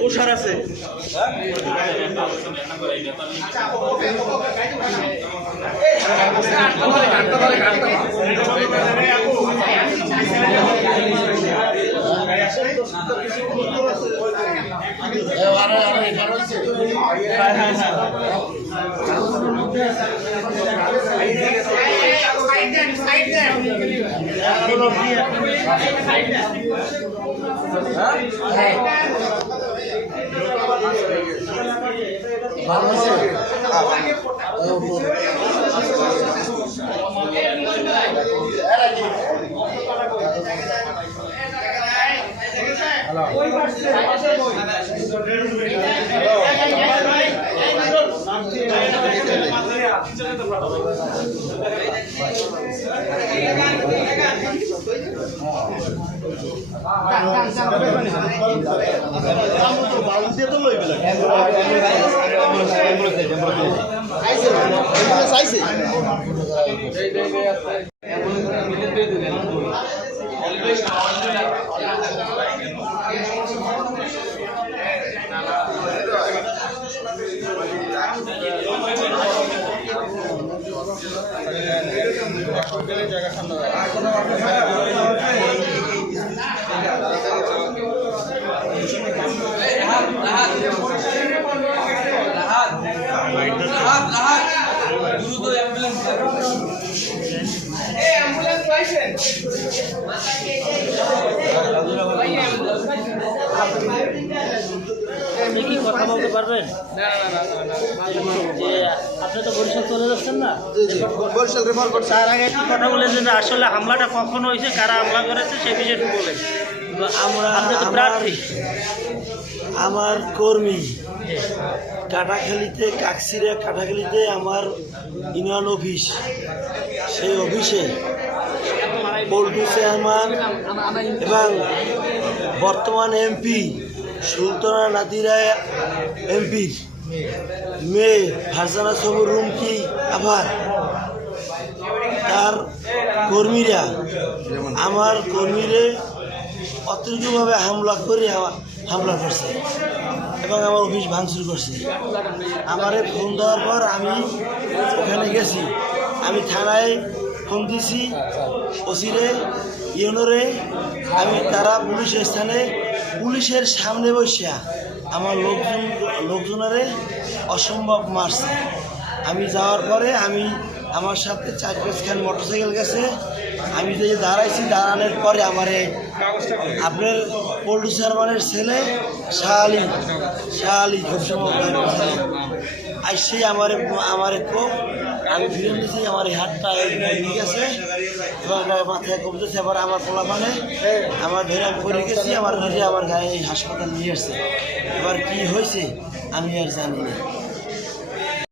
পোষার আছে আপনি কি কথা বলতে পারবেন? যে আপনি তো বরিশাল চলে যাচ্ছেন না, বরিশাল রেফার করছে। তার আগে একটু কথা বলেছেন যে আসলে হামলাটা কখন হয়েছে, কারা হামলা করেছে সেই বিষয়ে একটু বলেন। আপনি তো প্রার্থী। আমার কর্মী কাটাখালীতে, কাকসিরা কাটাখালীতে আমার ইউনিয়ন অফিস, সেই অফিসে পল্টু চেয়ারম্যান এবং বর্তমান এমপি সুলতানা নাদিরা এমপির মেয়ে ফারজানা সবুর রুমকি আবার তার কর্মীরা আমার কর্মীরে অতিরিক্তভাবে হামলা করছে এবং আমার অফিস ভাঙচুর করছে। আমারে ফোন দেওয়ার পর আমি ওখানে গেছি, আমি থানায় ফোন দিছি, ওসিরে ইউনোরে, আমি তারা পুলিশের স্থানে পুলিশের সামনে বসিয়া আমার লোকজনেরে অসম্ভব মারছে। আমি যাওয়ার পরে আমার সাথে 4-5 খান মোটরসাইকেল গেছে, আমি যে দাঁড়াইছি, দাঁড়ানোর পরে আমার আপনার পল্টু চেয়ারম্যানের ছেলে শাহ আলী খুব সময় আসছে আমারে খুব আমি ফিরে নিয়েছি, আমার এই হাতটা নিয়ে গেছে এবং মাথায় কমতেছে। আবার আমার পোলা মানে আমার ধরে আমি পড়ে গেছি, আমার ধরে আমার গায়ে এই হাসপাতাল নিয়ে আসছে। এবার কি হয়েছে আমি আর জানি না।